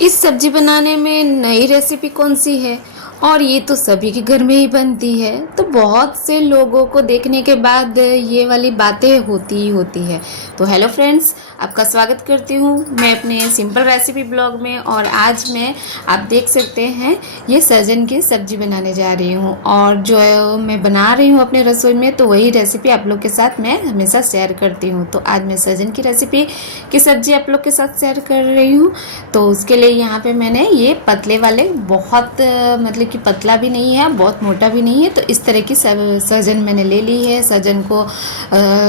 इस सब्जी बनाने में नई रेसिपी कौन सी है? और ये तो सभी के घर में ही बनती है। तो बहुत से लोगों को देखने के बाद ये वाली बातें होती ही होती है। तो हेलो फ्रेंड्स, आपका स्वागत करती हूँ मैं अपने सिंपल रेसिपी ब्लॉग में। और आज मैं, आप देख सकते हैं, ये सहजन की सब्ज़ी बनाने जा रही हूँ। और जो मैं बना रही हूँ अपने रसोई में, तो वही रेसिपी आप लोग के साथ मैं हमेशा शेयर करती हूँ। तो आज मैं सहजन की रेसिपी की सब्ज़ी आप लोग के साथ शेयर कर रही हूँ। तो उसके लिए यहाँ पे मैंने ये पतले वाले, बहुत मतलब कि पतला भी नहीं है, बहुत मोटा भी नहीं है, तो इस तरह की सहजन मैंने ले ली है। सहजन को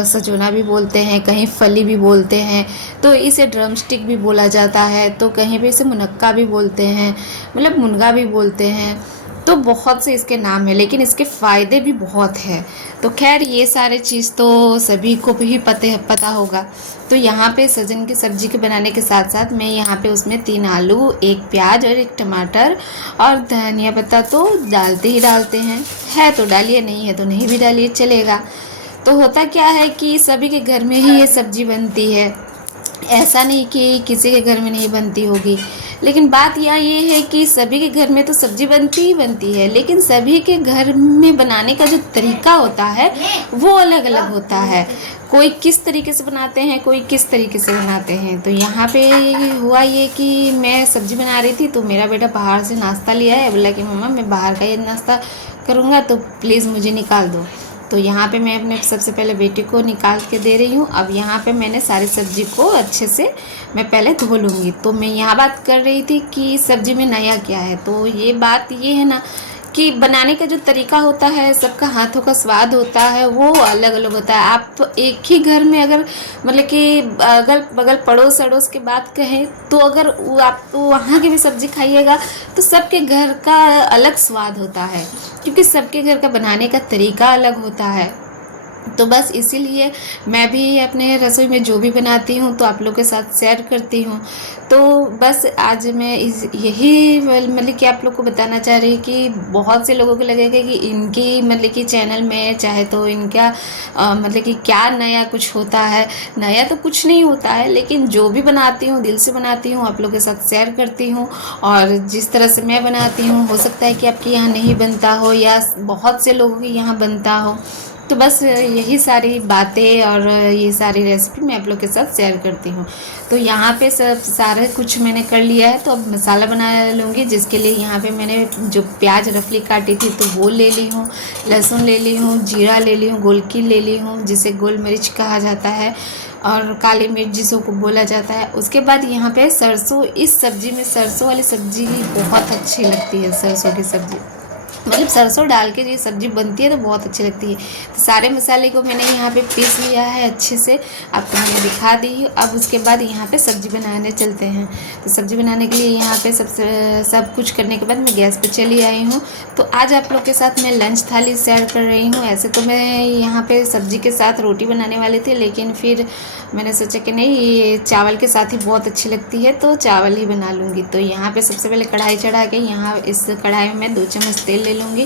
सजोना भी बोलते हैं, कहीं फली भी बोलते हैं, तो इसे ड्रम स्टिक भी बोला जाता है, तो कहीं पे इसे मुनक्का भी बोलते हैं, मतलब मुनगा भी बोलते हैं। तो बहुत से इसके नाम हैं, लेकिन इसके फ़ायदे भी बहुत हैं। तो खैर, ये सारे चीज़ तो सभी को भी पता होगा। तो यहाँ पे सजन की सब्ज़ी के बनाने के साथ साथ मैं यहाँ पे उसमें 3 आलू, 1 प्याज और 1 टमाटर और धनिया पत्ता तो डालते ही डालते हैं। है तो डालिए, नहीं है तो नहीं भी डालिए, चलेगा। तो होता क्या है कि सभी के घर में ही ये सब्ज़ी बनती है, ऐसा नहीं कि किसी के घर में नहीं बनती होगी। लेकिन बात यहाँ ये है कि सभी के घर में तो सब्ज़ी बनती ही बनती है, लेकिन सभी के घर में बनाने का जो तरीका होता है वो अलग अलग होता है। कोई किस तरीके से बनाते हैं, कोई किस तरीके से बनाते हैं। तो यहाँ पे हुआ ये कि मैं सब्ज़ी बना रही थी, तो मेरा बेटा बाहर से नाश्ता लिया है, बोला कि मम्मा मैं बाहर का ये नाश्ता करूँगा, तो प्लीज़ मुझे निकाल दो। तो यहाँ पे मैं अपने सबसे पहले बेटे को निकाल के दे रही हूँ। अब यहाँ पे मैंने सारी सब्ज़ी को अच्छे से मैं पहले धो लूँगी। तो मैं यहाँ बात कर रही थी कि सब्ज़ी में नया क्या है। तो ये बात ये है ना कि बनाने का जो तरीका होता है, सबका हाथों का स्वाद होता है, वो अलग अलग होता है। आप एक ही घर में अगर, मतलब कि अगल बगल पड़ोस अड़ोस की बात कहें, तो अगर आप वहाँ की भी सब्ज़ी खाइएगा तो सबके घर का अलग स्वाद होता है, क्योंकि सबके घर का बनाने का तरीका अलग होता है। तो बस इसीलिए मैं भी अपने रसोई में जो भी बनाती हूँ तो आप लोग के साथ शेयर करती हूँ। तो बस आज मैं यही मतलब कि आप लोग को बताना चाह रही कि बहुत से लोगों को लगेगा कि इनकी मतलब कि चैनल में चाहे तो इनका मतलब कि क्या नया कुछ होता है। नया तो कुछ नहीं होता है, लेकिन जो भी बनाती हूँ दिल से बनाती हूँ, आप लोग के साथ शेयर करती हूँ। और जिस तरह से मैं बनाती हूँ, हो सकता है कि आपके यहाँ नहीं बनता हो या बहुत से लोगों के यहाँ बनता हो। तो बस यही सारी बातें और ये सारी रेसिपी मैं आप लोग के साथ शेयर करती हूँ। तो यहाँ पे सब सारा कुछ मैंने कर लिया है, तो अब मसाला बना लूँगी, जिसके लिए यहाँ पे मैंने जो प्याज रफली काटी थी तो वो ले ली हूँ, लहसुन ले ली हूँ, जीरा ले ली हूँ, गोलकी ले ली हूँ जिसे गोल मिर्च कहा जाता है, और काली मिर्च जिसको को बोला जाता है। उसके बाद यहाँ पे सरसों, इस सब्ज़ी में सरसों वाली सब्ज़ी बहुत अच्छी लगती है। सरसों की सब्ज़ी मतलब सरसों डाल के ये सब्ज़ी बनती है तो बहुत अच्छी लगती है। तो सारे मसाले को मैंने यहाँ पे पीस लिया है अच्छे से, आपको मैंने दिखा दी। अब उसके बाद यहाँ पे सब्ज़ी बनाने चलते हैं। तो सब्ज़ी बनाने के लिए यहाँ पे सब कुछ करने के बाद मैं गैस पे चली आई हूँ। तो आज आप लोग के साथ मैं लंच थाली शेयर कर रही हूँ। ऐसे तो मैं यहाँ पे सब्ज़ी के साथ रोटी बनाने वाली थी, लेकिन फिर मैंने सोचा कि नहीं, ये चावल के साथ ही बहुत अच्छी लगती है, तो चावल ही बना लूँगी। तो यहाँ पे सबसे पहले कढ़ाई चढ़ा के यहाँ इस कढ़ाई में मैं 2 चम्मच तेल ले लूँगी।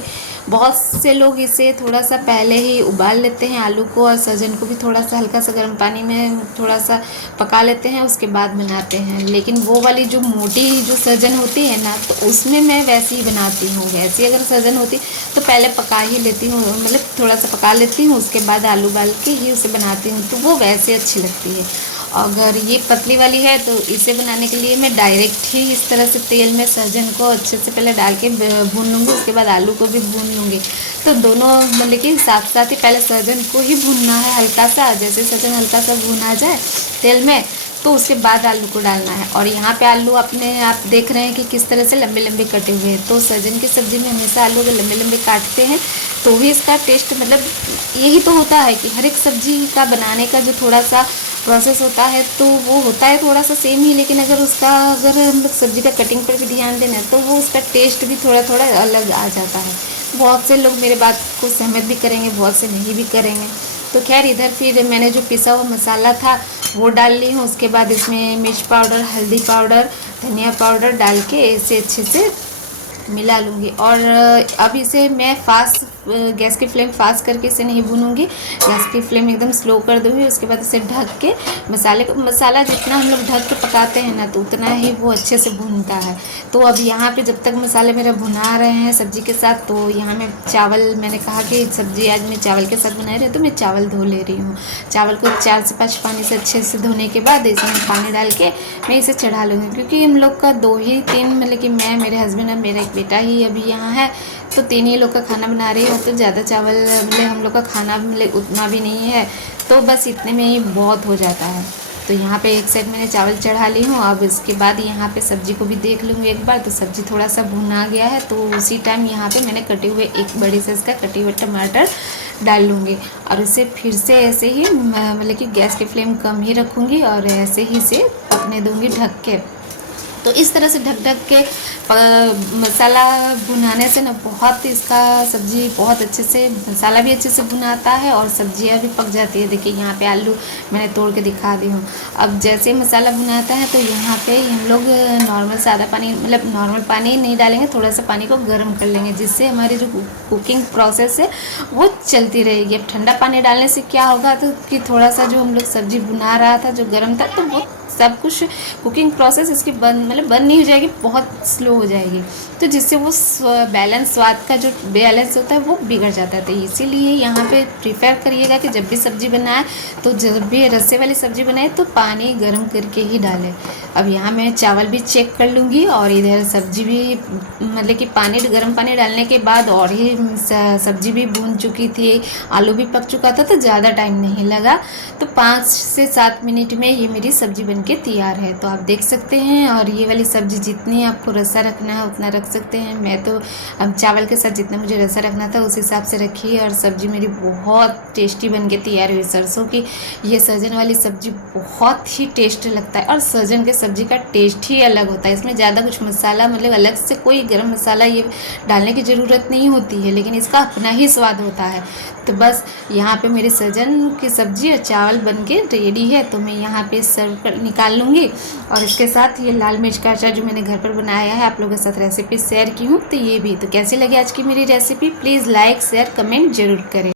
बहुत से लोग इसे थोड़ा सा पहले ही उबाल लेते हैं, आलू को और सहजन को भी थोड़ा सा हल्का सा गर्म पानी में थोड़ा सा पका लेते हैं, उसके बाद बनाते हैं। लेकिन वो वाली जो मोटी जो सहजन होती है ना, तो उसमें मैं वैसे ही बनाती हूँ। वैसी अगर सहजन होती तो पहले पका ही लेती हूँ, मतलब थोड़ा सा पका लेती हूँ, उसके बाद आलू उबाल के ही उसे बनाती हूँ, तो वो वैसे अच्छी लगती है। अगर ये पतली वाली है तो इसे बनाने के लिए मैं डायरेक्ट ही इस तरह से तेल में सहजन को अच्छे से पहले डाल के भून लूँगी, उसके बाद आलू को भी भून लूँगी। तो दोनों मतलब कि साथ साथ ही पहले सहजन को ही भूनना है हल्का सा। जैसे सहजन हल्का सा भून आ जाए तेल में, तो उसके बाद आलू को डालना है। और यहाँ पे आलू अपने आप देख रहे हैं कि किस तरह से लंबे लंबे कटे हुए हैं। तो सहजन की सब्ज़ी में हमेशा आलू अगर लंबे लंबे काटते हैं तो भी इसका टेस्ट, मतलब यही तो होता है कि हर एक सब्ज़ी का बनाने का जो थोड़ा सा प्रोसेस होता है तो वो होता है थोड़ा सा सेम ही, लेकिन अगर हम लोग सब्ज़ी का कटिंग पर भी ध्यान देना तो वो उसका टेस्ट भी थोड़ा थोड़ा अलग आ जाता है। बहुत से लोग मेरे बात को सहमत भी करेंगे, बहुत से नहीं भी करेंगे। तो खैर, इधर फिर मैंने जो पिसा हुआ मसाला था वो डाल ली हूँ। उसके बाद इसमें मिर्च पाउडर, हल्दी पाउडर, धनिया पाउडर डाल के इसे अच्छे से मिला लूँगी। और अब इसे मैं गैस की फ्लेम फास्ट करके इसे नहीं भूनूंगी, गैस की फ्लेम एकदम स्लो कर दूँगी। उसके बाद इसे ढक के मसाला जितना हम लोग ढक के पकाते हैं ना, तो उतना ही वो अच्छे से भूनता है। तो अब यहाँ पे जब तक मसाले मेरा भुना रहे हैं सब्ज़ी के साथ, तो यहाँ मैं चावल, मैंने कहा कि सब्ज़ी आज मैं चावल के साथ बना रही हूँ, तो मैं चावल धो ले रही हूँ। चावल को 4 से 5 पानी से अच्छे से धोने के बाद इसमें पानी डाल के मैं इसे चढ़ा लूँगी, क्योंकि हम लोग का 2 ही 3 मतलब कि मैं, मेरे हस्बैंड और मेरा एक बेटा ही अभी यहाँ है, तो 3 ही लोग का खाना बना रही हूँ। तो ज़्यादा चावल मतलब हम लोग का खाना मतलब उतना भी नहीं है, तो बस इतने में ही बहुत हो जाता है। तो यहाँ पे एक साइड मैंने चावल चढ़ा ली हूँ। अब इसके बाद यहाँ पे सब्ज़ी को भी देख लूँगी एक बार, तो सब्ज़ी थोड़ा सा भुना गया है, तो उसी टाइम यहाँ पे मैंने कटे हुए एक बड़ी साइज़ का कटे हुए टमाटर डाल लूँगी। और इसे फिर से ऐसे ही मतलब कि गैस की फ्लेम कम ही रखूँगी और ऐसे ही इसे पकने दूँगी ढक के। तो इस तरह से ढक ढक के मसाला भुनाने से ना बहुत इसका सब्ज़ी बहुत अच्छे से, मसाला भी अच्छे से भुनाता है और सब्जियां भी पक जाती है। देखिए यहाँ पे आलू मैंने तोड़ के दिखा दी हूँ। अब जैसे मसाला भुनाता है तो यहाँ पे हम लोग नॉर्मल सादा पानी, मतलब नॉर्मल पानी नहीं डालेंगे, थोड़ा सा पानी को गर्म कर लेंगे, जिससे हमारी जो कुकिंग प्रोसेस है वो चलती रहेगी। अब ठंडा पानी डालने से क्या होगा, तो कि थोड़ा सा जो हम लोग सब्ज़ी भुना रहा था जो गर्म था, तो वो सब कुछ कुकिंग प्रोसेस इसकी बंद नहीं हो जाएगी, बहुत स्लो हो जाएगी, तो जिससे वो बैलेंस, स्वाद का जो बैलेंस होता है वो बिगड़ जाता है। तो इसीलिए यहाँ पे प्रिफर करिएगा कि जब भी सब्ज़ी बनाए, तो जब भी रस्से वाली सब्ज़ी बनाए तो पानी गर्म करके ही डालें। अब यहाँ मैं चावल भी चेक कर लूँगी और इधर सब्ज़ी भी मतलब कि गर्म पानी डालने के बाद और ही सब्ज़ी भी भून चुकी थी, आलू भी पक चुका था, तो ज़्यादा टाइम नहीं लगा। तो 5 से 7 मिनट में ये मेरी सब्ज़ी बनके तैयार है। तो आप देख सकते हैं। और ये वाली सब्ज़ी जितनी आपको रसा रखना है उतना रख सकते हैं। मैं तो अब चावल के साथ जितना मुझे रसा रखना था उस हिसाब से रखी है। और सब्ज़ी मेरी बहुत टेस्टी बनके तैयार हुई। सरसों की ये सहजन वाली सब्ज़ी बहुत ही टेस्ट लगता है, और सहजन के सब्ज़ी का टेस्ट ही अलग होता है। इसमें ज़्यादा कुछ मसाला, मतलब अलग से कोई गरम मसाला ये डालने की ज़रूरत नहीं होती है, लेकिन इसका अपना ही स्वाद होता है। तो बस यहाँ पे मेरी सहजन की सब्ज़ी और चावल बनके रेडी है, तो मैं यहाँ पे सर्व कर निकाल लूँगी। और इसके साथ ये लाल मिर्च का अचार जो मैंने घर पर बनाया है, आप लोगों के साथ रेसिपी शेयर की हूँ, तो ये भी। तो कैसी लगी आज की मेरी recipe, please like share comment ज़रूर करें।